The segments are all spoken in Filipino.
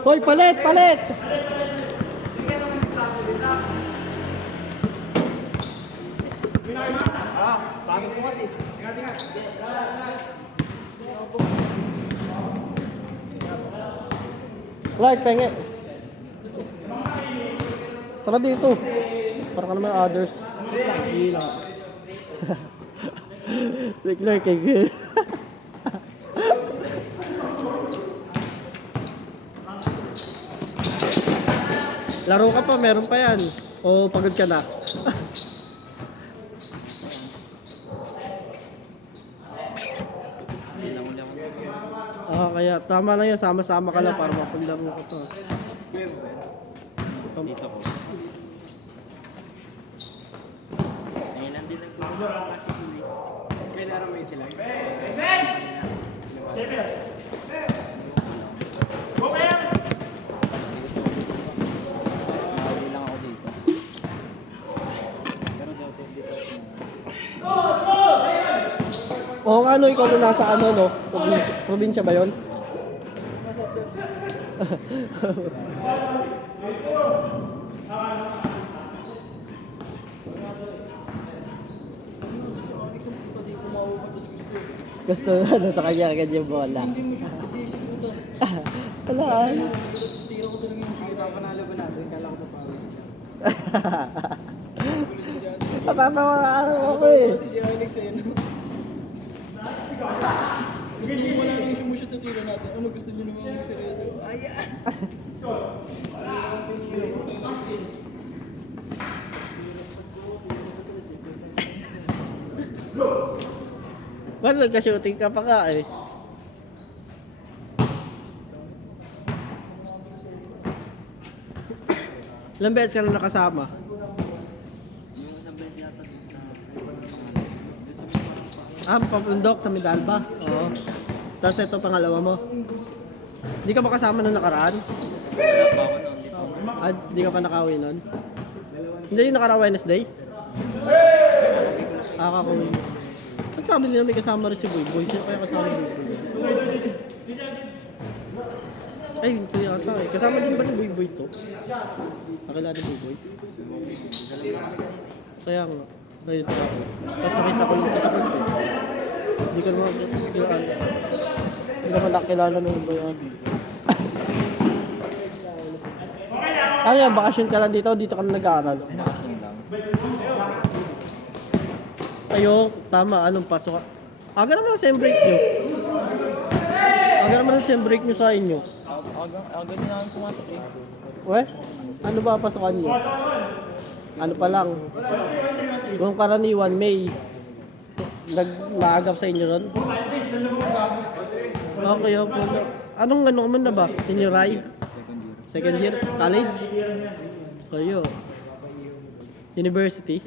Hoy, palit, palit! Pasok po kasi. Right, penge. Tara dito. Para ka naman others. Gila. Regular kay Laro ka pa, meron pa yan. O pagod ka na. Kaya tama lang yan, sama-sama ka lang para mapaglaro ko to. Dito ko. Ngayon lang din nagpapagawa kasi Julie. Kaya naramay sila. Nakawin lang ako dito. Pero dito dito. O ano, ikaw na nasa ano, no? Probinsya ba yun? Gusto na ano sa kanya agad yung bola. Wala ay. Tiro ko talaga yung kita. Panalo ba natin? Kala ko papawis ka. Patatawa ako eh. Si Alex ayun. Gusto mo wala nang sumushoot sa tiro natin. Ano gusto niyo naman mag-seryoso? Ayan! Ba't nagka-shooting ka pa ka eh? Ilang beses ka na nakasama? Papundok sa Medalba? Oo. Tapos ito pangalawa mo? Hindi ka ba kasama nung nakaraan? Hindi ka pa nakauwi nun? Hindi yung nakaraan Wednesday? Kakakuwi mo. At sabi nila may kasama rin si Boy Boy. Sino kaya kasama ni Boy Boy? Ay, hindi yata eh. Kasama din ba ni Boy Boy to? Nakilala ni Boy Boy? Kaya nga. Nakita ako. Tapos nakita ko lang ito sa kante. Hindi ka naman kilala. Hindi naman nakilala ng Boy Boy. Ano yan? Bakasyon ka lang dito o dito ka na nag-aaral? Bakasyon lang. Kayo, tama. Anong pasok ka? Aga naman ang sem break nyo. Aga naman ang sem break nyo sa inyo. Aga din namin pumasok eh. We? Ano ba pasokan nyo? Ano pa lang? Kung karaniwan, May. Nag-maagap sa inyo ron? Okay, po. Anong ano man na ba? Senior high? Second year? College? Kayo. University?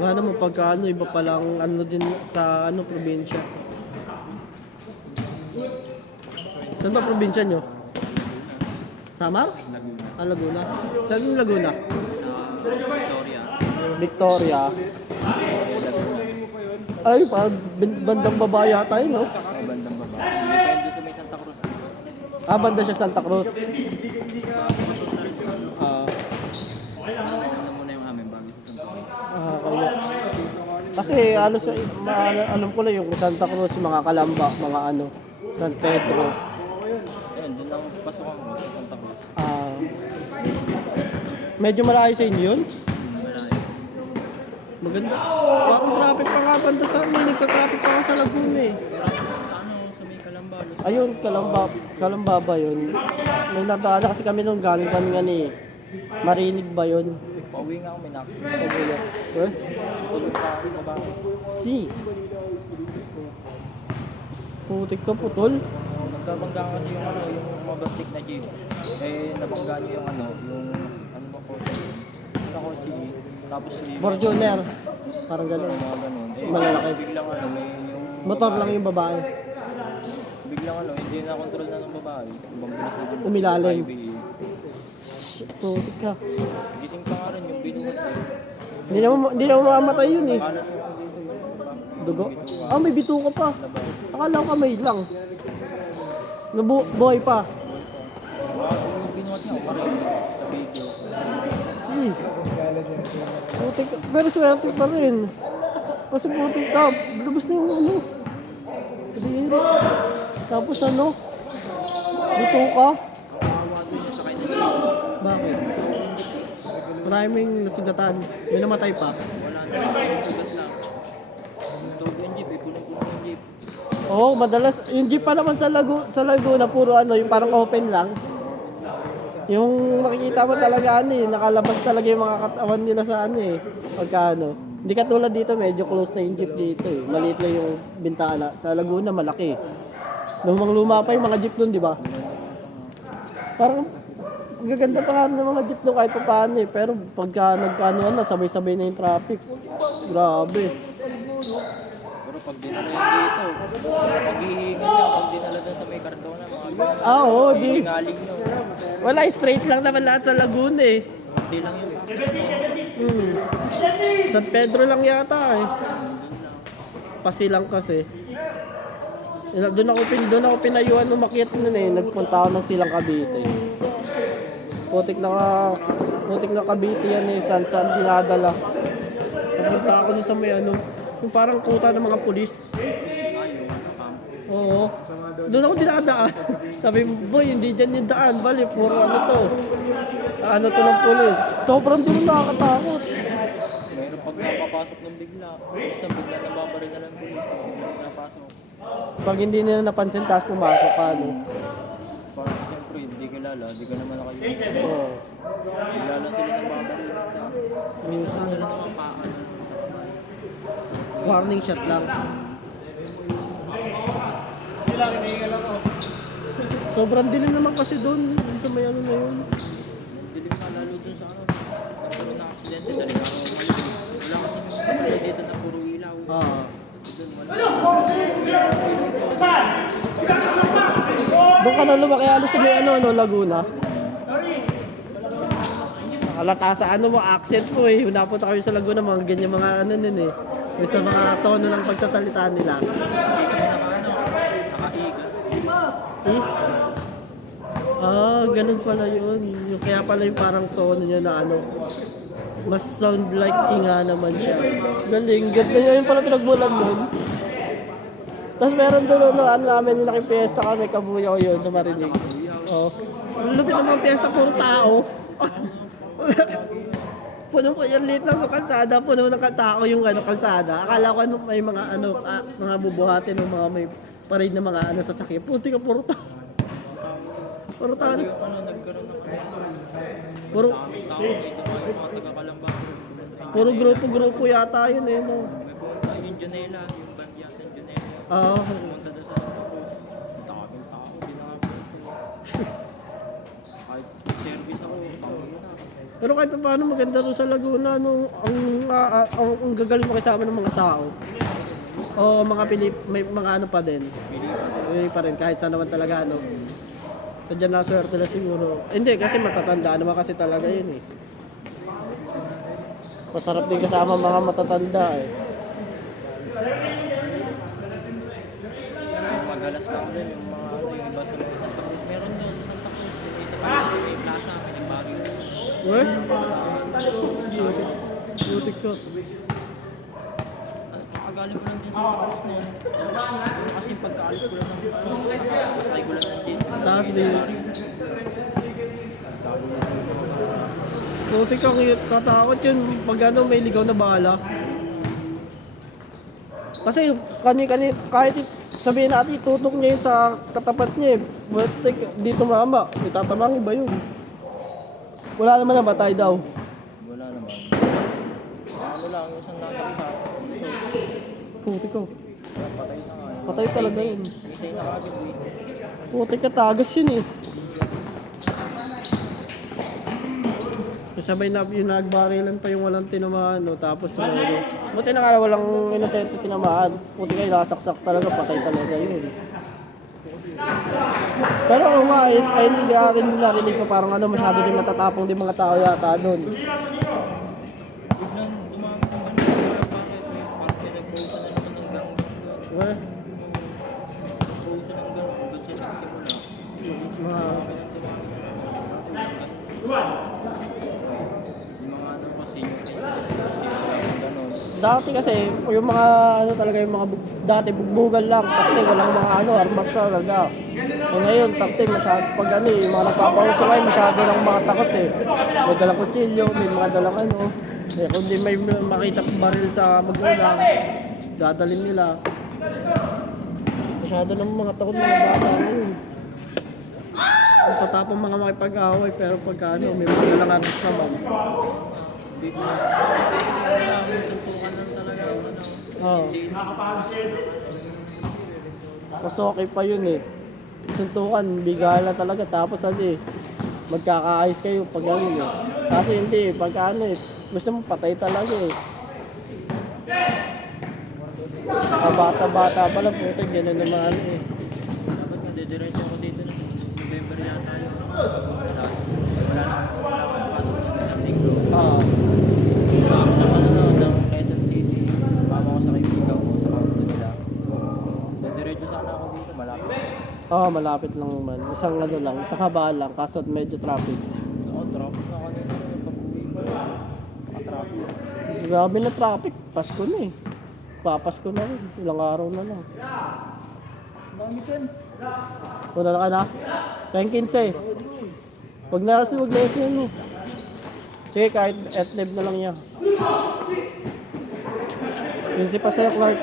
Wala naman pagka ano, iba palang ano din sa ano, probinsya. Saan ba probinsya nyo? Samar? Laguna. Saan yung Laguna? Victoria. Victoria. Ay, bandang babae yata yun, no? Bandang baba. Depende sa may Santa Cruz. Banda siya Santa Cruz. Ano muna yung amin bago sa Santa Cruz. Kaya. Kasi ano sa alam ko lang yung Santa Cruz, mga Kalamba, mga ano, San Pedro. Ayun, doon lang pasok ako sa Santa Cruz. Medyo malayo sa inyo yun. Malayo. Maganda. Parang traffic pa nga banda sa amin. Nagka-traffic pa nga sa Laguna eh. Ano, sa may Calambalo. Ayun, Kalamba ba yun? May nadaan kasi kami nung galing nga ni Marinig ba yun? Pauwi nga ako, may naksin. Eh? Tulog pa ako na ba? Si. Putik ka putol. Nagkabangga kasi yung ano, yung magastik na jeep. Eh, nabangga niyo yung ano ba ko? Sa kotse. Tapos si... Fortuner. Parang gano'n. Mga ganun. Eh, Malalaki. biglang ano, may yung... Motor lang yung babae. Biglang ano, hindi na control na ng babae. Ibang bilis na yung Umilalim. highway. Shit, putik ka. Gising pa nga rin yung binuhat eh. Hindi naman mamamatay yun eh. Kalat yung dito yung Dugo? May bituka pa. Akala ko kamay lang. Buhay pa. Yung binuhat niya, parang sa video. Putik, pero swerte pa rin. Kasi putik ka, lubos na yung ano. Sabihin. Tapos ano? Dito ka? Bakit? Maraming nasugatan. May namatay pa. Wala na, sagat lang. Tawag yung jeep, punong-puno yung jeep. Oo, madalas. Yung jeep pa naman sa Laguna, puro ano, yung parang open lang. Yung makikita mo talaga ano eh, nakalabas talaga yung mga katawan nila sa ano eh. Pagka ano. Hindi katulad dito, medyo close na yung jeep dito eh. Maliit lang yung bintana. Sa Laguna, malaki. Lumang-luma pa yung mga jeep doon, di ba? Parang gaganda pa nga ng mga jeep doon kahit pa paano eh. Pero pagka nagkano na, sabay-sabay na yung traffic. Grabe. Pero pag dinala yan dito, paghihingan niya, pag dinala dun sa may Cardona, mga ganun. Ah, oo, di. Tingaling nyo. Wala, straight lang naman lahat sa Laguna eh. Hindi lang yun. San Pedro lang yata eh. Pasilang kasi. Doon ako pinayuan umakyat nun eh. Nagpunta ako ng Silang Cavite. Putik na Cavite yan eh. San dinadala. Nagpunta ako dun sa may ano. Yung parang kuta ng mga pulis. Oo. Doon ako dinadaan. Sabi mo, boy, hindi dyan yung daan. Bali, puro ano to. Ano to ng pulis. Sobrang doon nakakatakot. Mayroon pag napapasok ng bigla. Isang bigla nababaril na lang pulis. Napasok. Pag hindi nila napansin, tapos pumasok ka, no? Parang siyempre, hindi kilala. Hindi ka naman nakayo. Oo. Bigla lang sila nababaril. Minsan, Sila sa mga paan. warning shot lang. Sobrang dilim naman kasi doon. Sa may ano na yun. Dilim nga lalo dun sa ano. Nagkaroon na aksidente dahil ako malaki. Wala kasi kapatid dito na puro ilaw. Ah. Doon wala. Doon ka na lumaki halos sa may ano, Laguna. Nakalata sa ano mo, accent mo eh. Napunta kami sa Laguna, mga ganyan mga ano nun eh. Yung sa mga tono ng pagsasalita nila. Eh? Ah, ganun pala yun. Yung, kaya pala yung parang tono niya na ano. Mas sound like inga naman siya. Galing, ganda yun pala pinagbulan nun. Tapos meron doon no, ano namin, yung nakipiesta kami, kabuyaw yun sa Marinig. Oh. Lupit ng mga piyesta, puro tao. Puno po yung lit ng kalsada, puno ng tao yung ano, kalsada. Akala ko ano, may mga ano, mga bubuhatin ng mga may parade na mga ano sasakyan. Puti ka, puro tao. Puro tao. Yung ano, nagkaroon ng Puro, tao dito mga taga-Kalamba. puro grupo-grupo yata yun eh. No? May pumunta yung Junela, yung bandyan ng Junela. Ah, Pumunta doon sa Santa Cruz. Daming tao, binaka. Kahit service ako, tao na. pero kahit pa paano maganda doon sa Laguna, no, ang gagaling makisama ng mga tao. O mga Pilip, may mga ano pa din. Pili pa rin, kahit saan naman talaga, ano. Sadya na swerte na siguro. Hindi, kasi matatanda naman kasi talaga yun eh. Masarap din kasama mga matatanda eh. Pagalas lang din yung mga ano, yung iba sa Santa Cruz. Meron doon sa Santa Cruz, yung isa pa may plaza, may nagbagyo. What? Butik ko. Nakagaling ko lang din sa Santa Cruz noon. Kasi pagkaalis ko lang ng ano, nakasasay ko lang ng din. Taas din. Butik ka, katakot yun. Pag ano, may ligaw na bala. Kasi kani kahit sabihin natin itutok niya yun sa katapat niya eh. Butik, dito mama, itatamang ba yun? Wala naman na batay daw. Wala naman. Ano lang, isang nasaksak. Putik ko. Patay na nga. Patay talaga yun. Isa yung nakagod eh. Putik ka, tagas yun eh. Sabay na yung nagbarilan pa yung walang tinamaan, no? Tapos ano, buti na nga walang inosente tinamaan. Puti kayo nasaksak talaga, patay talaga yun. Pero ayun rin narinig ko parang ano, masyado din matatapong din mga tao yata doon. Biglang dumami ng ganun. Bakit? Parang pinag-posa na naman ng ganun. Eh, Posa ng ganun. Doon sila nagsimula. Dati kasi, yung mga ano talaga yung mga dati bugbugan lang, takting, walang mga ano, armas talaga. Ngayon, takting, masyado, pag ano yung mga nagpapauso ngayon, masyado lang mga takot eh. May dalang kutsilyo, may mga dalang ano. Eh, kung di may makita baril sa magulang, dadalhin nila. Masyado ng mga takot mga bata ngayon. Ang tatapang mga makipag-away, pero pagka ano, may mga dalang armas naman. Suntukan lang talaga ang ano. Oo. Mas okay pa yun eh. Suntukan, bigala talaga. Tapos ano eh, magkakaayos kayo pag ano eh. Kasi hindi, pagka ano eh, gusto mo patay talaga eh. Bata-bata pala, puto, gano'n naman ano eh. Dapat nga, didiretso ako dito na November yata yun. Wala na pasok ng isang linggo. Ako naman ng Quezon City. Mama ko sa kaibigan ko sa county nila. Didiretso sana ako dito, malapit. Malapit lang naman. Isang ano lang, isang haba lang, kaso medyo traffic. Ako, traffic na kanina yung pag-uwi ko. Naka-traffic. Grabe na traffic, Pasko na eh. Papasko na rin, ilang araw na lang. Dami kan. Wala na ka na? 10-15. Huwag na kasi, huwag na kasi ano. Sige, kahit at-live na lang niya. 15 pa sa'yo, Clark.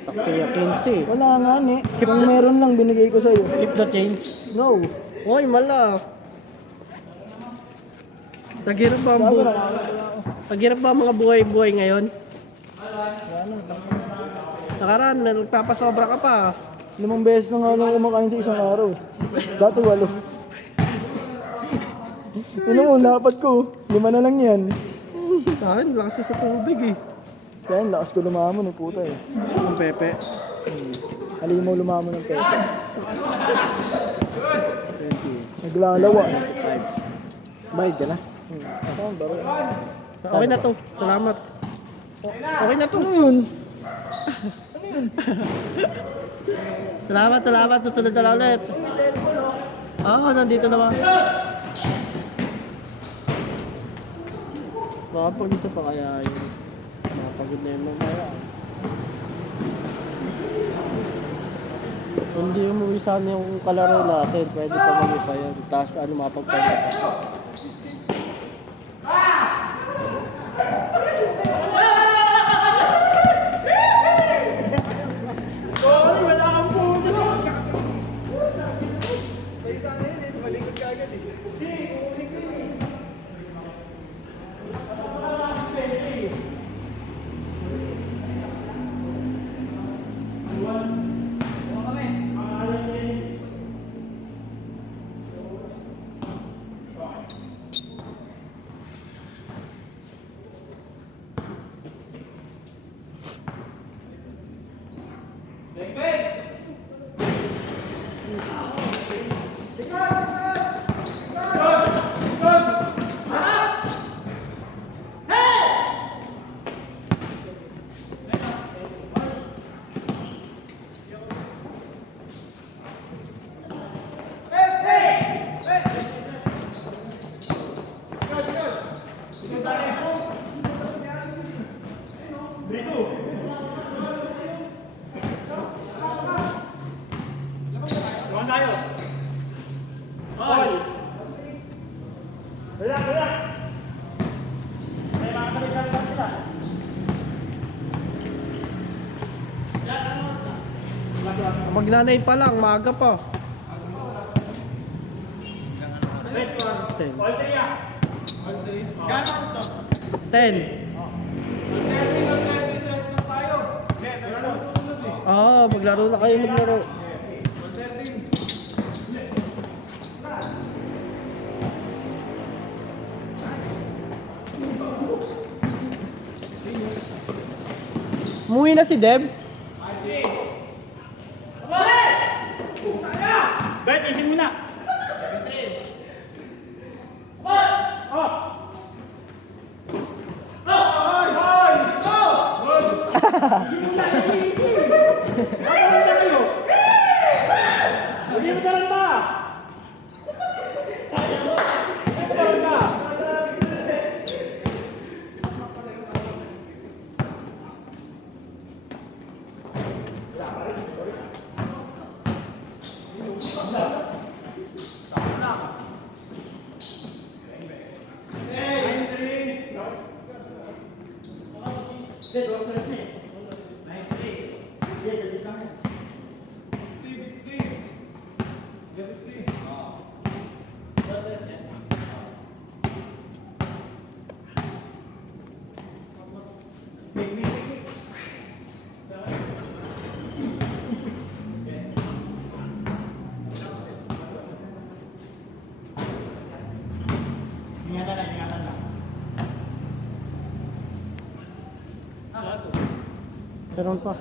Taktiya 15. Wala nga ni. Kung meron lang binigay ko sa'yo. Keep the change. No. Hoy, mala. Tagirap ba ang Gago buhay? na wala ako. Tagirap ba ang mga buhay-buhay ngayon? Wala na. Nakaraan, may nagpapasobra ka pa. 5 beses na nga lang kumakain sa isang araw. Dati 8. Ano mo, dapat ko. 5 na lang yan. Sa akin, lakas ka sa tubig eh. Kaya lakas ko lumamon eh, puta eh. Ang pepe. Halimaw lumamon ng peso. Naglalawa. 5. Bayad ka na. Okay na to. Salamat. Okay na to. Ano yun? Salamat. Susunod na lang ulit. Nandito naman. Makapag-isa pa kaya yun. Makapagod na yun mamaya. Kung di umuwi sana yung kalaro natin, pwede pa mag-isa yan. Tapos mapagpahinga pa. Magnanay pa lang, maaga pa. 10. 10. Maglaro na kayo, maglaro. Umuwi na si Deb? Bet, isin mo na. Hindi mo ba? Meron pa.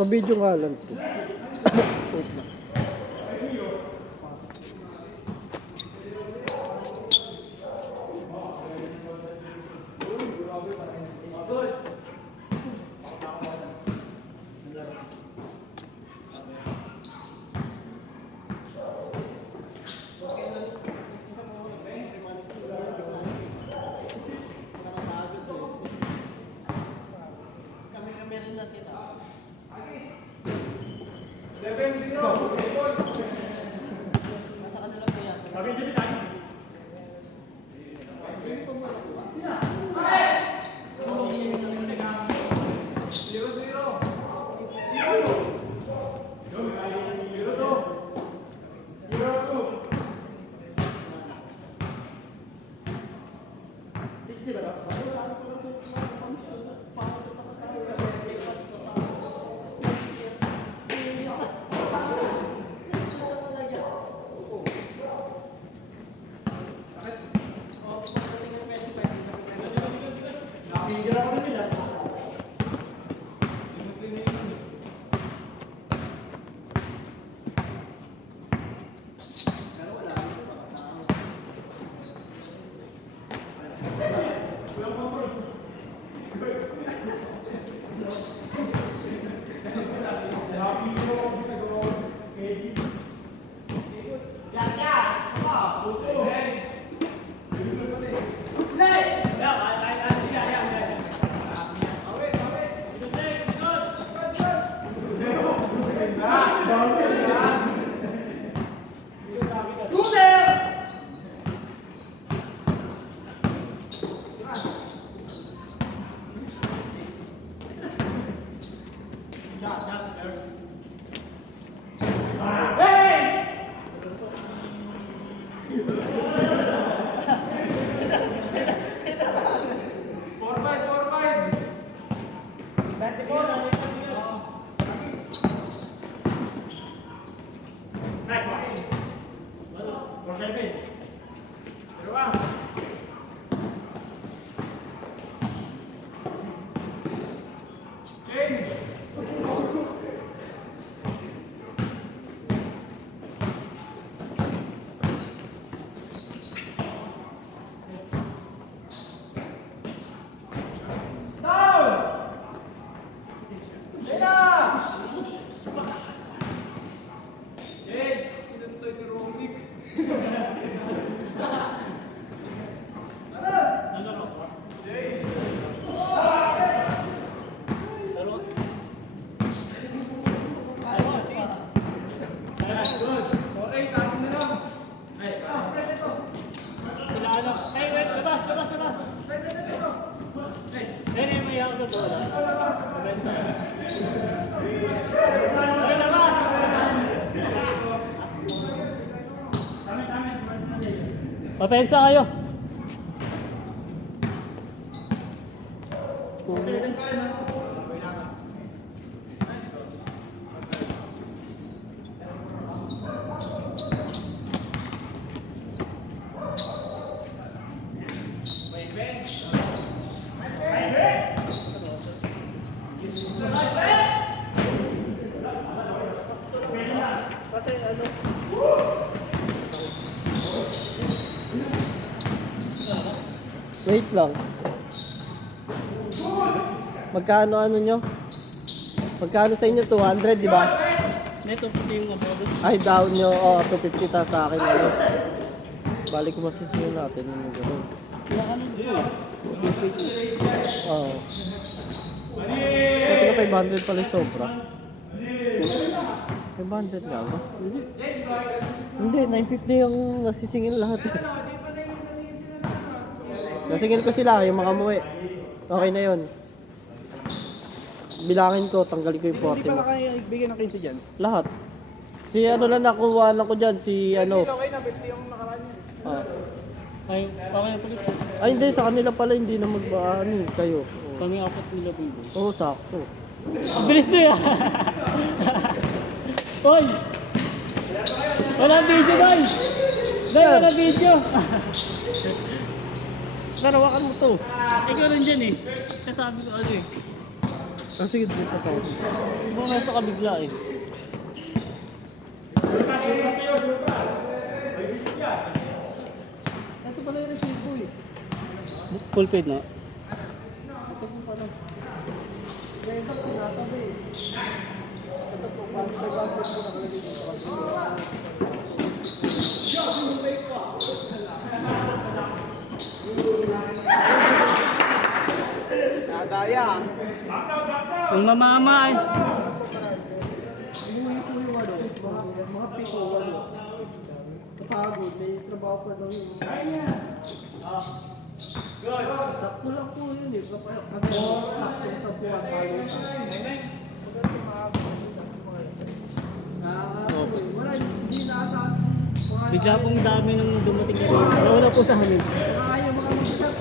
Pa-video nga lang to. Wait lang. Papensa kayo. Kasi ano, wait lang. Magkano ano nyo? Magkano sa inyo? 200, di ba? Neto puti yung abodo. Ay, down nyo. Oh, 250 ta sa akin. Ano? Balik ko masisiyo natin yung gano'n. Kaya ka nung doon. Oo. Pati ka 500 pala yung sobra. 500 nga ba? Hindi, 950 yung nasisingil lahat. Nasingil ko sila, yung mga muwi. Okay na yun. Bilangin ko, tanggalin ko yung 40 Hindi pa mo. na kaya ibigay ng 15 dyan. Lahat. Si ano lang nakuha lang ko dyan, si ano. Ah. Ay, okay na pala. Ay hindi, sa kanila pala hindi na ano kayo. Kami apat nila baby. Oo, sakto. Ang bilis na yan! Hoy! Walang video, Day! Day, walang video! Narawakan mo to. Ikaw rin dyan eh. Kasabi ko ano eh. Ah, sige, di pa tayo. Bumasok ka bigla eh. Ito pala yung resibo eh. Full paid na. Ito po pala. Kaya ito tinatabi eh. Ito po, 500 po nakalagay dito. Nadaya. Ang mamama eh. Umuwi po yung ano, mga piko, ano. Kapagod, may trabaho pa daw yung... Sakto lang po yun eh. Kasi sakto sa buwan halo. Wala, hindi naasahan. Bigla pong dami nung dumating na rin. Nauna po sa amin. Kaya mga mag-isap.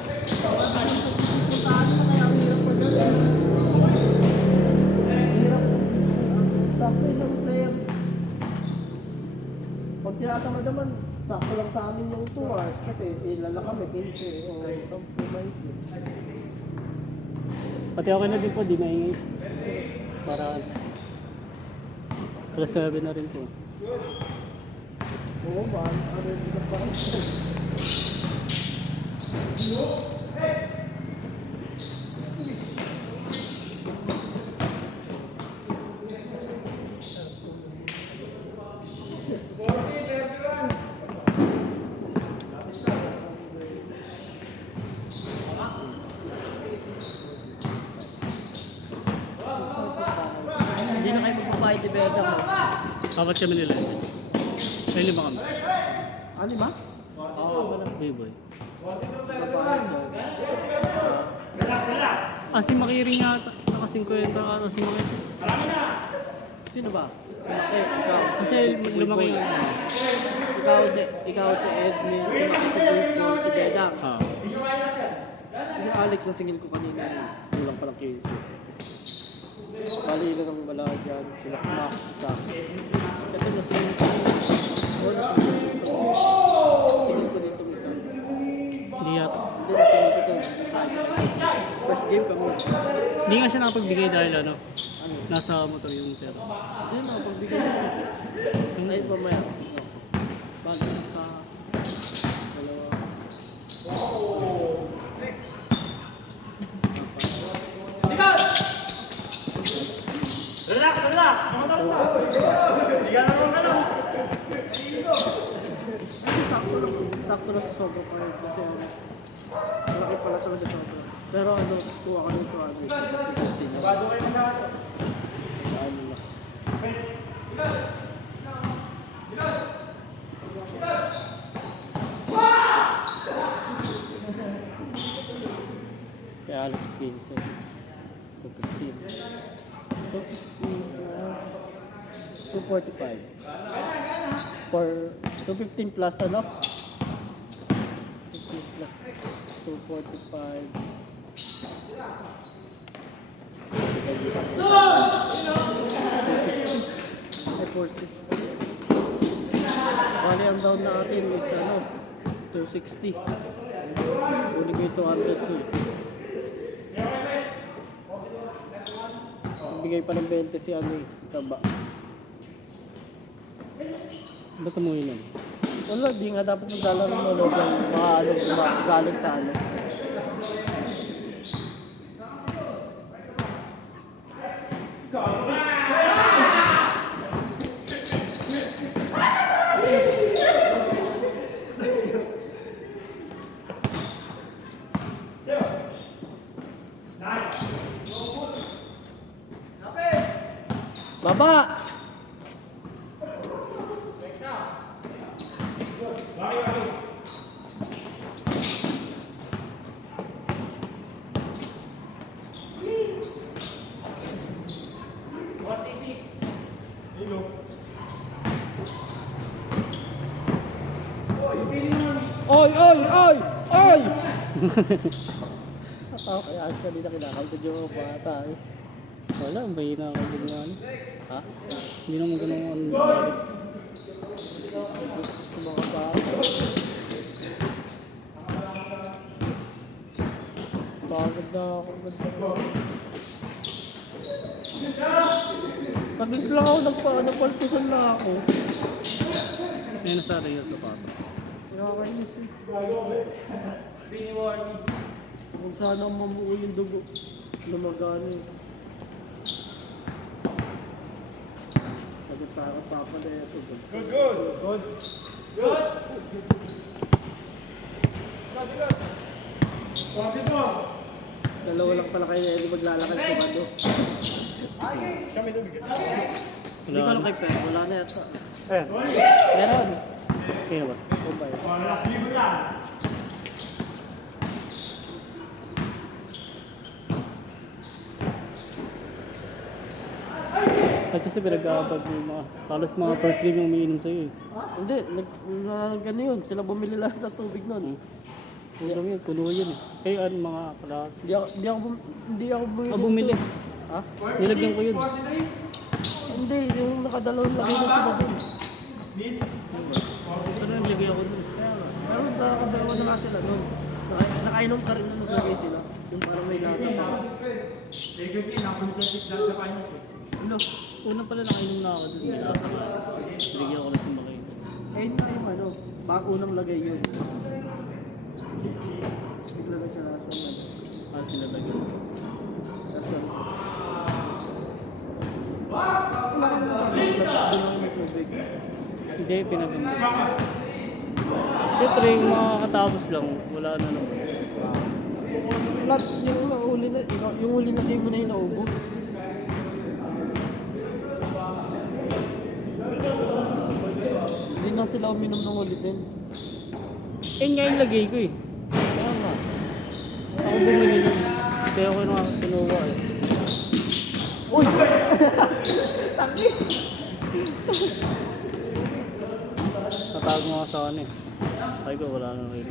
Puntaan mo kaya ang hirap pa dyan. Hirap. Sakto yung player. Pag tinatamad naman, sakto lang sa amin yung 2 hours. Kasi ilan lang kami, 15 o 10 may Pati okay na din po, di maingay. Para alas 7 na rin po. Oo ba? Ano yung pa rin? Hindi na kayo magbabayad ni Beda mo. Apat kami nila. May 5 kami. Ano ba? Oo, wala. B-boy. Babayad daw. Ah, si Makiri nga. Naka-50 ano si Makiri. Sino ba? Si Maki, ikaw. Kasi lumaki yun. Ikaw si Edwin, si Maki, si Bulpo, si Bedang. Ah. Si Alex na singil ko kanina. Kulang palang case. Bali lang ang wala dyan. Sila Mac, isa. Ito na singil ko. Singil ko dito isa. Hindi yata. Hindi na singil ko ito. First game kami. Hindi nga siya nakapagbigay dahil ano. Nasa motor yung pera. Hindi na, pagbigay ko. Ay, mamaya. Bali sa... Dalawa. Relax, relax! Sakto na sa sobrang card kasi ano, malaki pala talaga sobrang. Pero ano, kuha ka nito ano, 50 na. Ano lang. Kaya alas 15. 215. 245. For 215 plus ano? 15 plus 245. 460. Bali ang down natin is ano, 260. Kunin ko yung 200 ko eh. Bigay pa ng 20 si ano eh, taba. Ba't umuwi nun? Wala, di nga dapat magdala ng mga ano, galing sa ano. Baba! Oy! Oy! Oy! Oy! Natawa kaya ayos kanina kinakanta yung mga bata eh. Wala, ang bayi na ako din ano. Ha? Hindi naman ganun ano. Yung mga bata. Pagod na ako. Pagod lang ako, nagpalpusan na ako. May nasa Rio sa pato. Nakakainis eh. Kung sana mamuo yung dugo. Lumagano eh. Pagod papala ito. Good. Dalawa lang pala kayo na hindi maglalakad kumado. Hindi ko lang kay Pero, wala na yata. Meron. Kaya ba? Kumbay. At kasi pinag-aabag yung mga, halos mga first game yung umiinom sa'yo eh. Hindi, gano'n yun. Sila bumili lang sa tubig nun. Puno yun, puno yun eh. Eh, ano mga kalahati. Hindi ako bumili. Bumili. Ha? Nilagyan ko yun. Hindi, yung nakadalawang lagay na sila dun. Pero nilagay ako dun. Kaya nga, pero nakadalawa na nga sila dun. Nakainom ka rin nung lagay sila. Yung parang may lasa pa. Ano? Una pala nakainom na ako dun. Nilasa ka. Nilagyan ko na sa mga yun. Ayun na yung ano, unang lagay yun. Bigla na siya nasa ano. Ah, sinalagyan. Tapos na. Wala kang doon may tubig. Hindi, pinagamit. Siyempre, yung mga katapos lang, wala na naman. Lahat, yung uli na game mo na yung naubos. Hindi na sila uminom ng ulit din. Eh, nga yung lagay ko eh. Kaya nga. Ako bumili nun. Kaya ako yung kinuha eh. Uy! Natago nga sa ano eh. Ay ko, wala na kayo.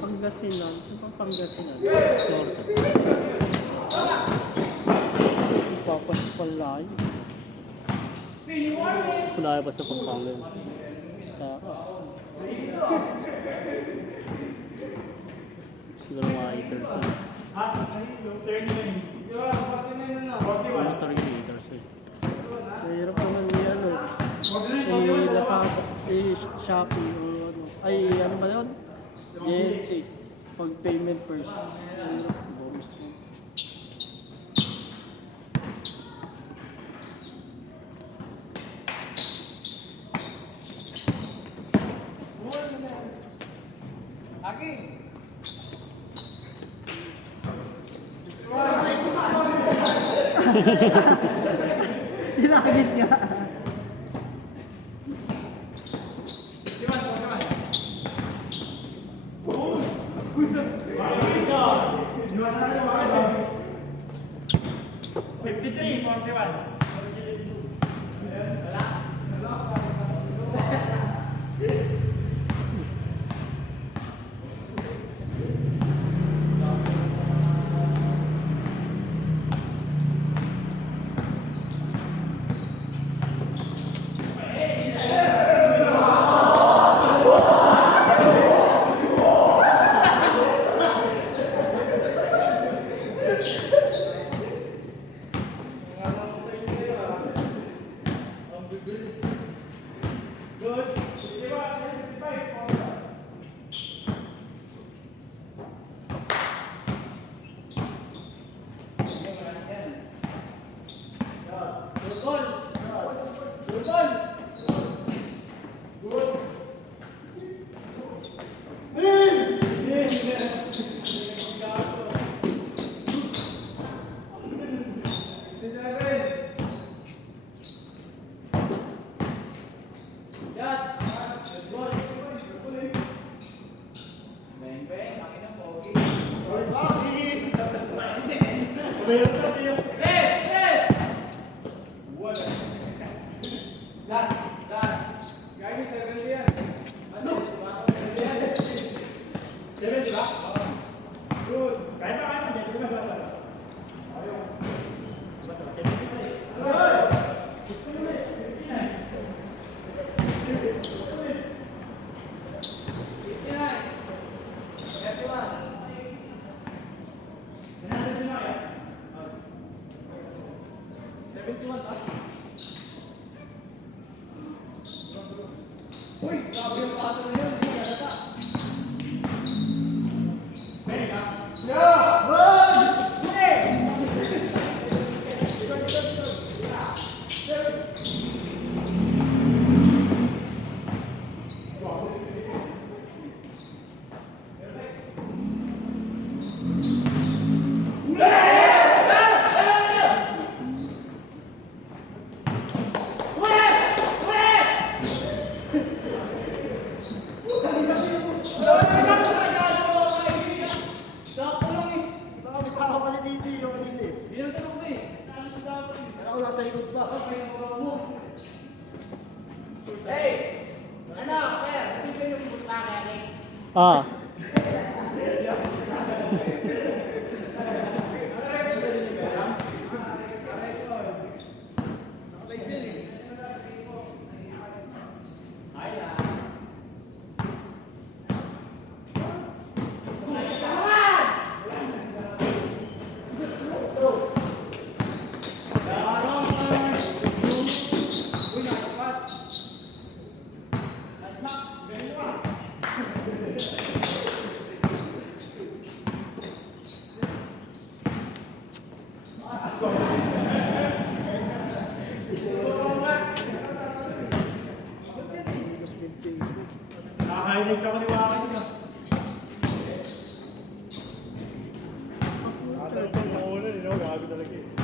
Pangasinan. Ano pang Pangasinan? Norte. Papasipalay. Kulaya pa sa Pampanga. Siguro mga eaters yun. Mga target eaters yun. Mahirap naman yan, ano. Lazada, Shopee, o ano. Ay, ano ba yun? GNT. Pag payment first. Mahirap. Bonus mo. Hinagis nga. Ah.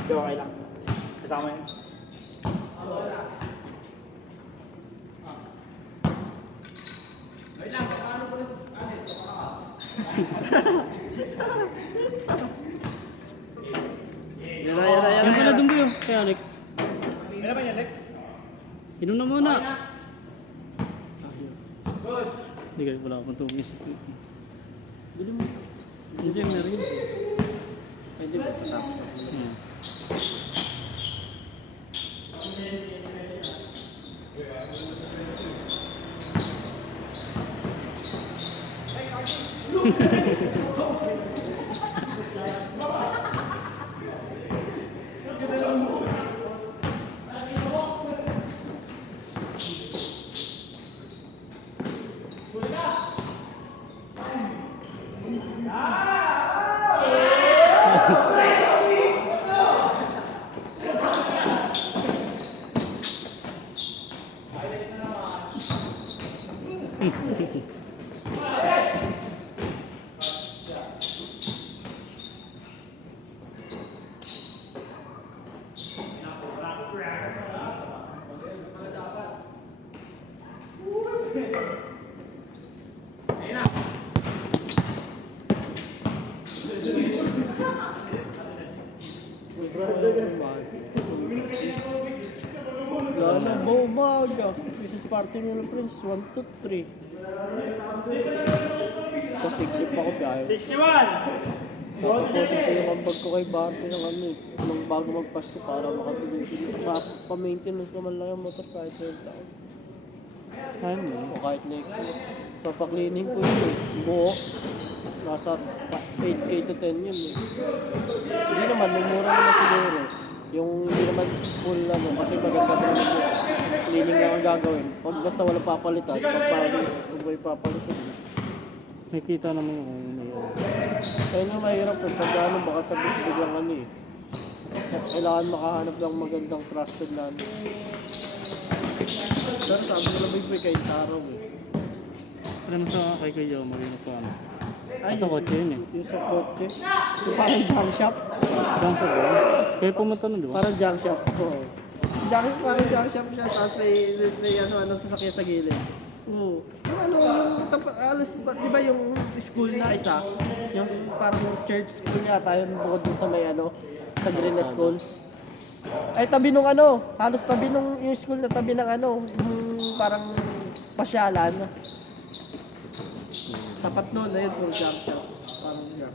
Okay lang. Kasama yun. Yan na, yan na, yan Yan na. pala dun ba yun? Kay Alex. Ano ba yan, Lex? Inom na muna. Hindi kayo wala akong tubig. Bili mo. Hindi, meron yun. Hindi ba kasama? Hmm. Wala na ba umaga? This is party nila Prince, 1, 2, 3. Tapos iklip ako biyahe. 61! Tapusin ko yung ambag ko kay Barte ng ano eh. Nung bago magpasko para makatuloy. Pa-maintenance naman lang yung motor kahit 12 taon. Ayun mo. O kahit next year. Papaklining ko yun eh. Buo. Nasa 8K to 10 yun eh. Hindi naman, mura naman siguro. Yung hindi naman full ano, kasi maganda naman yung cleaning lang ang gagawin. Pag basta walang papalitan, pag may papalitan. May kita naman yung may Kaya nga mahirap kung pag ano, baka sabi biglang ano eh. Kailangan makahanap ng magandang trusted na ano. Sir, sabi ko na bigay kay Taro eh. Alam mo sa kay Kuya, marino pa ano. Ay, Ito kotse yun eh. yung sa kotse. Yung parang junk shop. Diyan po ba? Kaya pumunta nun, di ba? Parang junk shop. Oo. Parang junk shop siya, tapos may ano, sasakyan sa gilid. Oo. yung ano, yung alas, di ba yung school na isa? Yung parang church school yata yun bukod dun sa may ano, sa Green School. Ay tabi nung ano, halos tabi nung yung school na tabi ng ano, yung parang pasyalan. Tapat nun, ayun, yung jump shot. Parang yun.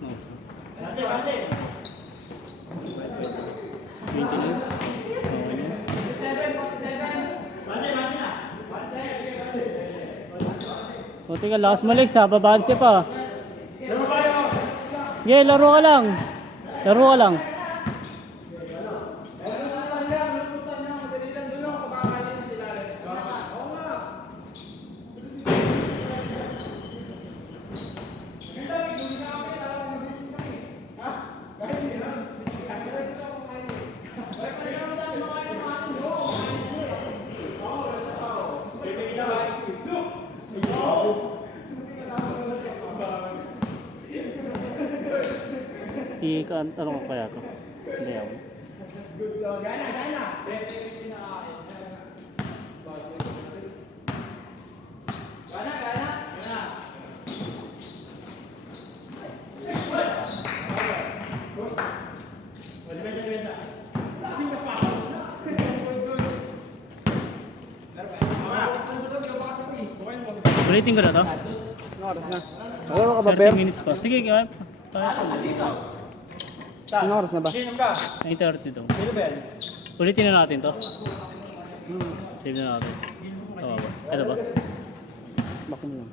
Nice. 29. O, teka, lakas malik sa babaan siya pa. Yeah, laro ka lang. Laro ka lang. Ano ko kaya to? Hindi ako. Ulitin ko na to? Oras na. Ano ka ba, 30 Ber? minutes pa. Sige, kaya. Ano oras na ba? 9:30 to. Ulitin na natin to. Save na natin. Tama ba? Ito ba? Bakit mo lang.